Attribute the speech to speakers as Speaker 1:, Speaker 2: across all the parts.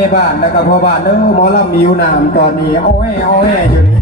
Speaker 1: ม่บ้านแล้วก็พ่อบ้านเด้อหมอลำมิวน้ำตอนนี้โอ้ยโอ้ยอยู่นี่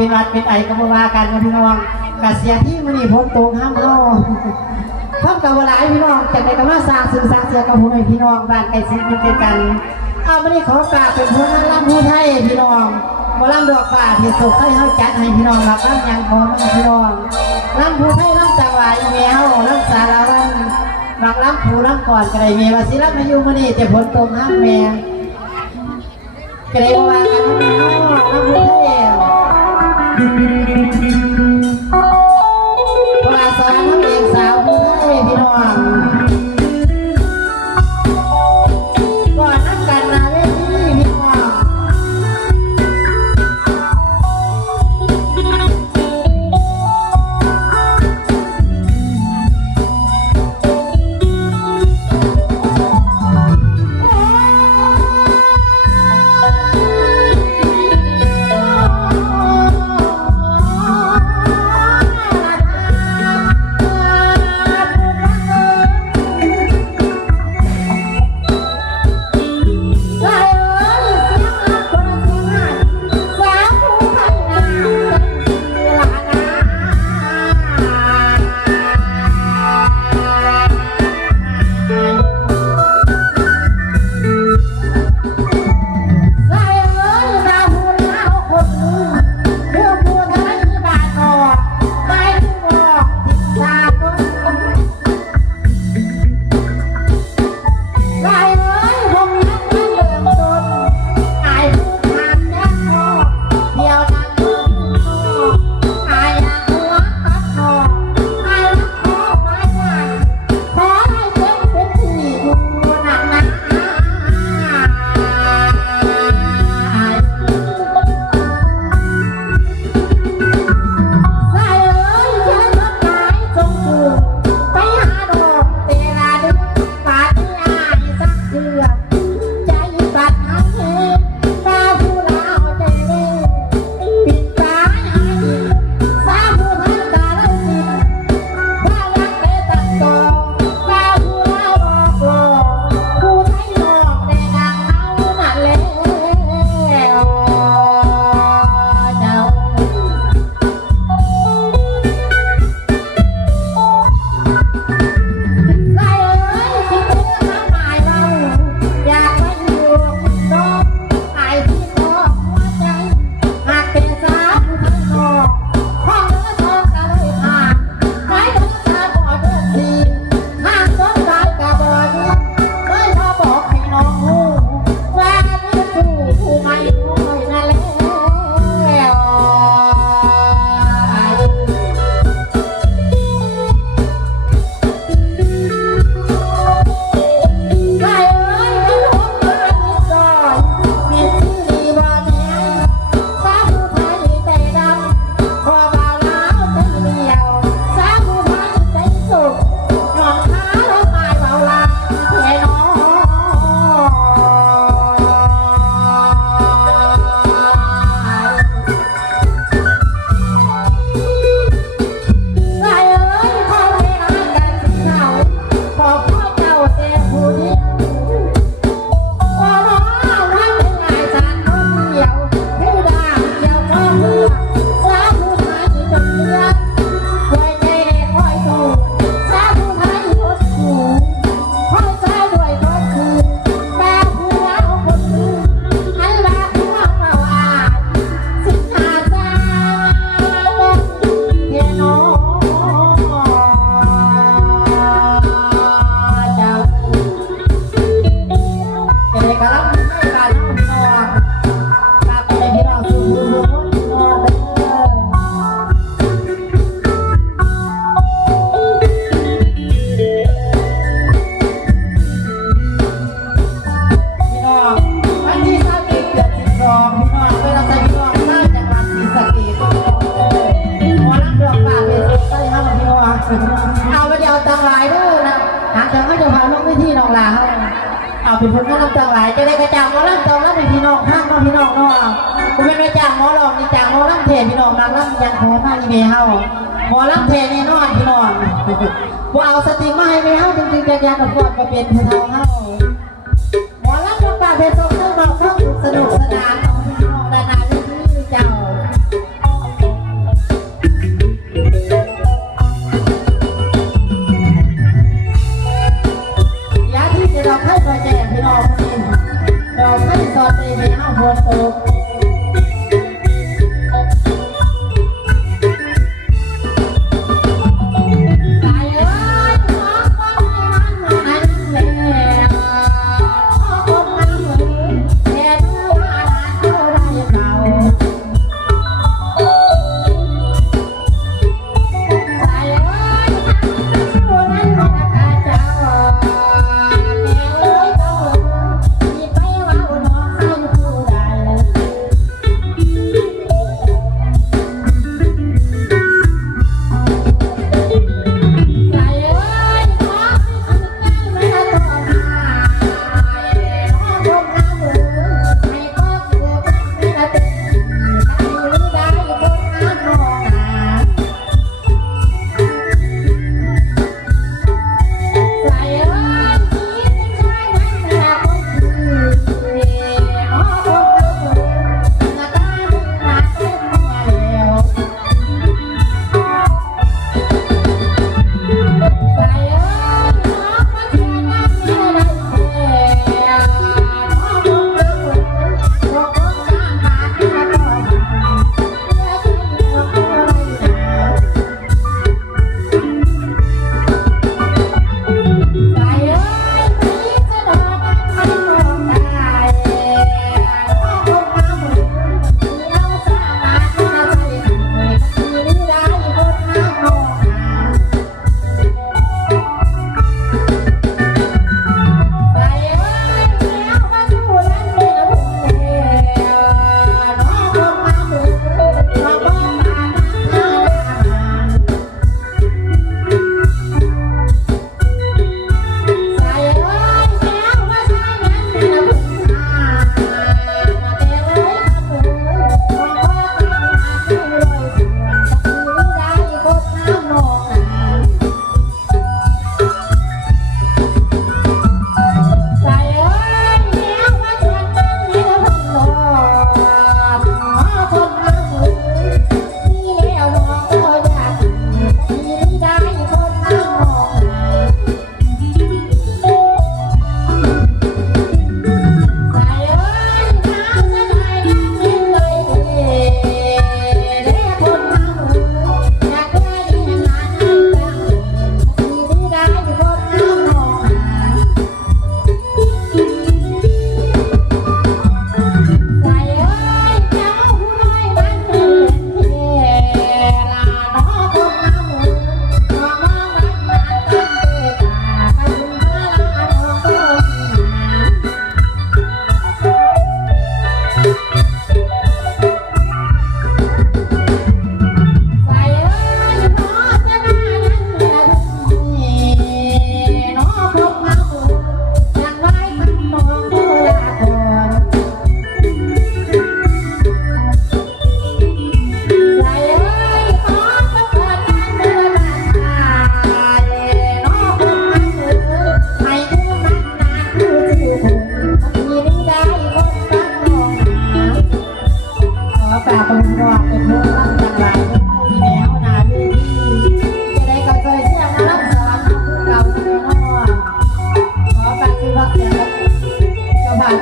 Speaker 1: เป็
Speaker 2: นวัดเป็นไอก็บ่ว่ากันนะพี่น้องกระเสียที่มันนี่พ้นตรงห้ามเข้าเพิ่มกับเวลายพี่น้องจากในกรรมสร้างสื่อสร้างเสียกับผู้ให้พี่น้องบ้านไก่ซิเป็นเป็นกันเอาไม่ได้ขอกราบเป็นผู้นั้นร่ำผู้ไทยพี่น้องมาล่ำดอกป่าที่สุกให้เขาจัดให้พี่น้องรับร่ำยังของพี่น้องร่ำผู้ไทยร่ำจังหวะอีเมลร่ำสารวันรักล้ำผู้ล้ำก่อนกระไรเมียว่าสิรับมาอยู่มื้อนี้จะผลตรงห้ามแม่กระไรว่ากันว่าแม่น้องล้ำผูเท่ เว เป็
Speaker 1: นคนก็ลำต่างหลายจะได้กระจ่างหมอลำต่างลำเพี่น้องห้างน้องพี่น้องเนาะกูเป็นกระจ่างหมอลำนี่จ่างหมอลำเทพี่น้องนักลำยังโหมากอีเมเฮาหมอลำเทแน่นอนพี่น้องกูเอาสติมาให้ไมเฮาจริงๆแะยากกับกอดมาเป็นผู้เฒ่าเฮาหมอลำดวงตาเพชรสมเสมอเมาเำมสนุกสนาน Thank you.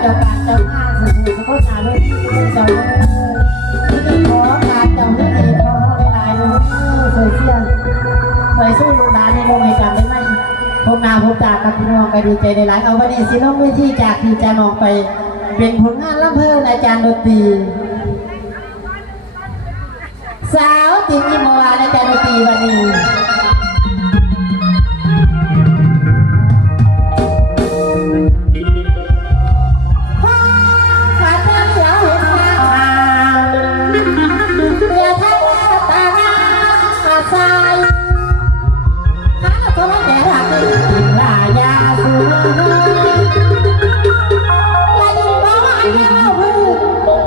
Speaker 1: จะปากจะอ้าสุดสุดก็ตาด้วยจะขอการจำเรื่องเองเขาได้ลายเลยสวยเสียสวยสู้ลูกาในโรงใจได้ไหมพวนาพวจากกัพี่นงไปดีใจในหลายเอาวันนี้สิน้องเวที่จากที่จะมองไป เป็นผลงานล่ำเพลินอาจารย์ดนตรีสาวติมอิมวานอาจารย์ดนตรีวันนี้ เดี๋ยว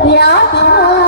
Speaker 1: เดี๋
Speaker 3: ยว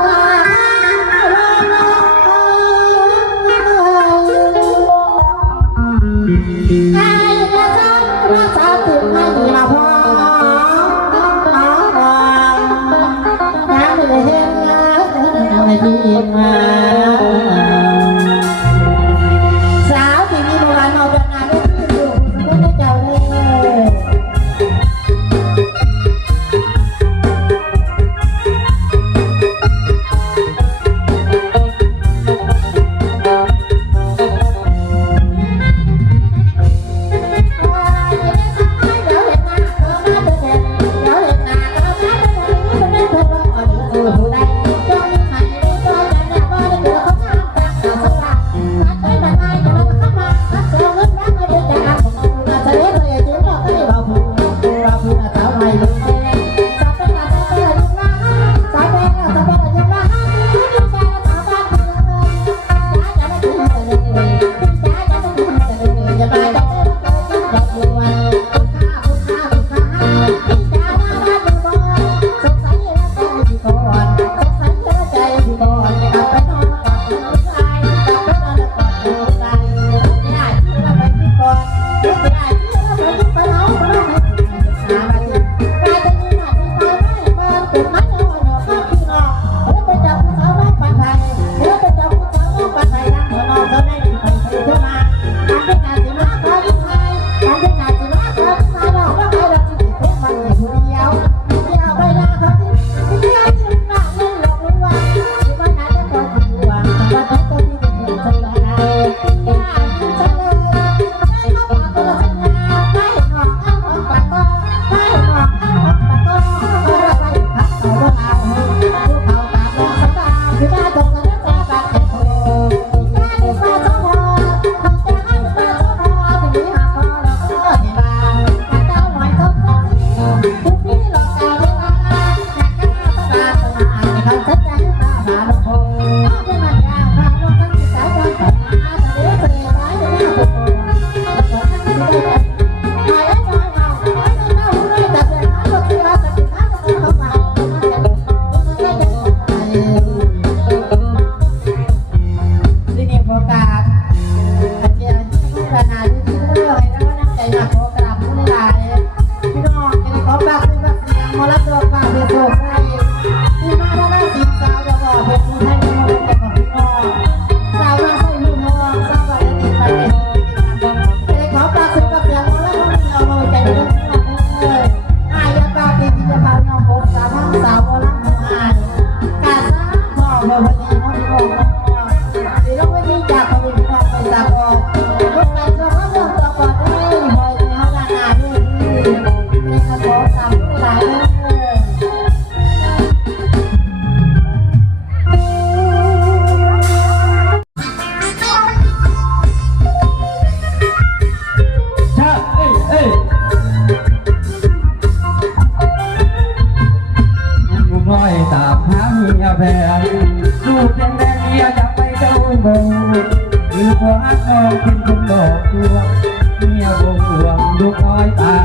Speaker 3: อยตา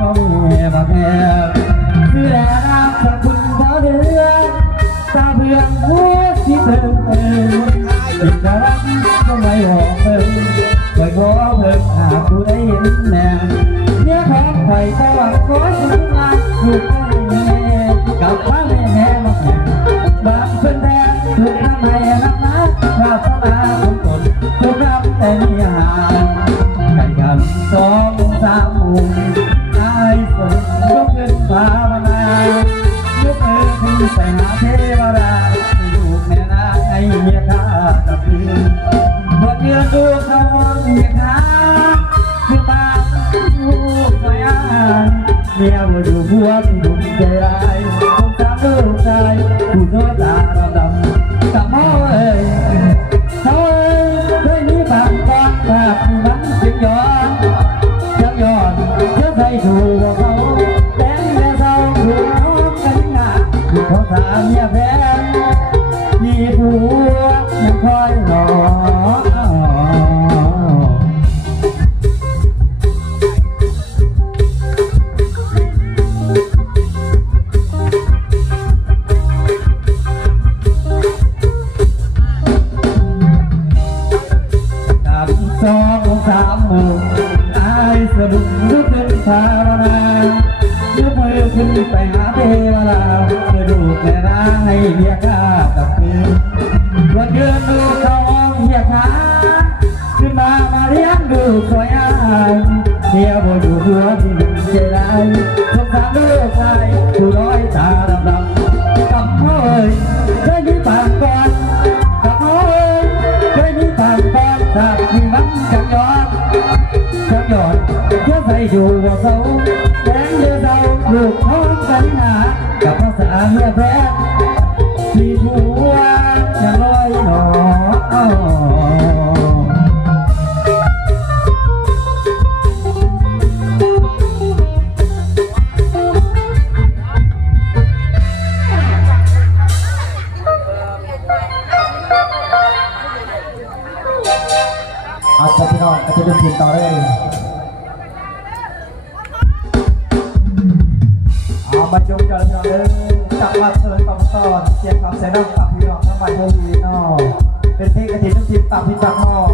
Speaker 3: บ่มีบ่แพ้คือแลนามสกุลดาวเดือนตาเพื่อหัวสิเพิ่เติมอีกนะรักก็ไม่หอกเพิ่มขอเพิ่หาผู้ได้เห็นแน่เนื้อของไทยก็หวังขอสุขงานถูกต้องแม่กับพระแม่แห่มาแข่บางคนแดงถูกทำให้รักนะราสนาขอตนกับแต่นี้ vô đủ hướng trở lại, không dám đưa vai cô đói ta đầm đầm. Cầm ơi cây như bàn con. Cầm ơi cây như bàn con. Ta như mắt chẳng nhỏ chẳng nhỏ chứ phải dù vào sâu đáng như đâu được thoát cánh hạ cặp nó sẽ mưa vẽ ับใส่ด้องตับพี่น้องทั้งบ้านทั้งทีเนาะเป็นเพลงกระถิ่นทั้งทีตับพี่
Speaker 4: ตั
Speaker 3: บม้อง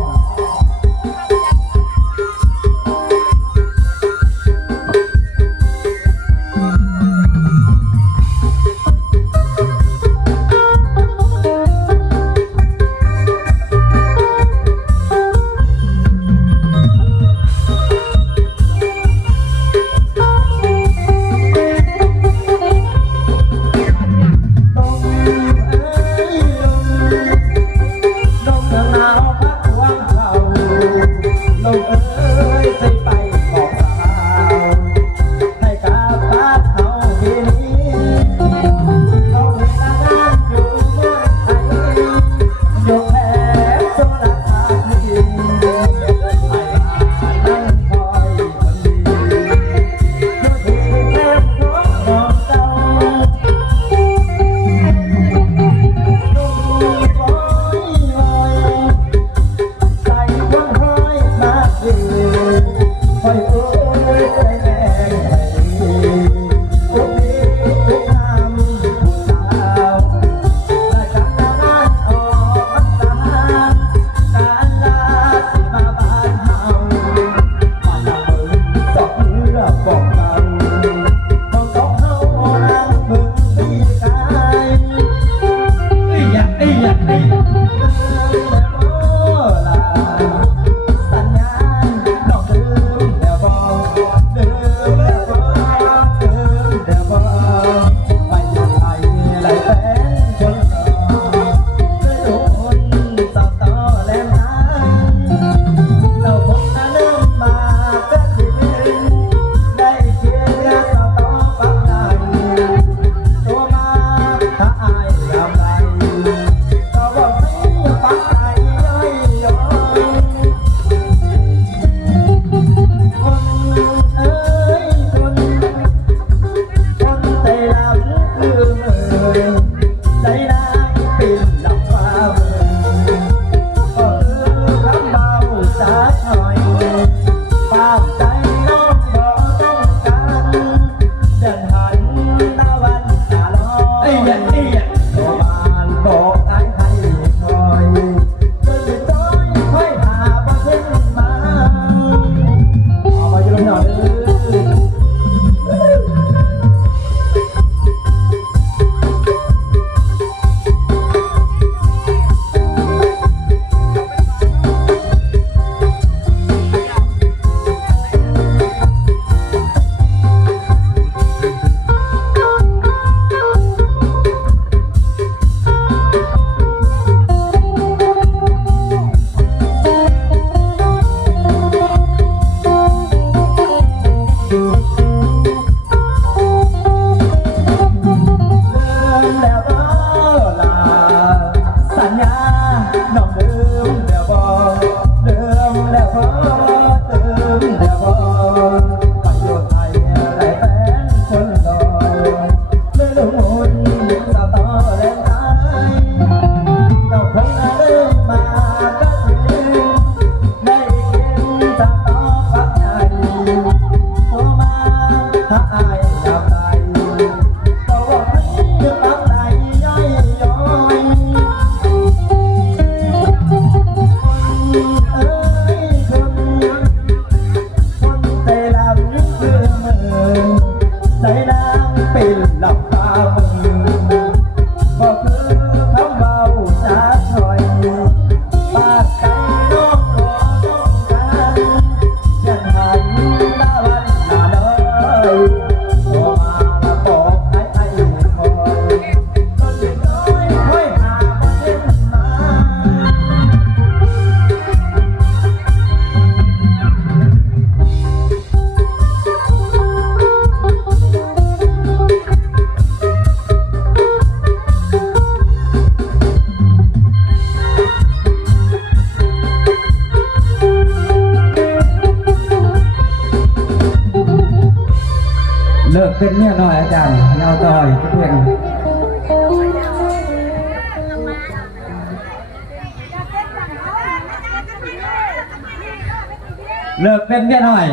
Speaker 3: เลิกเป็นเมียน้อย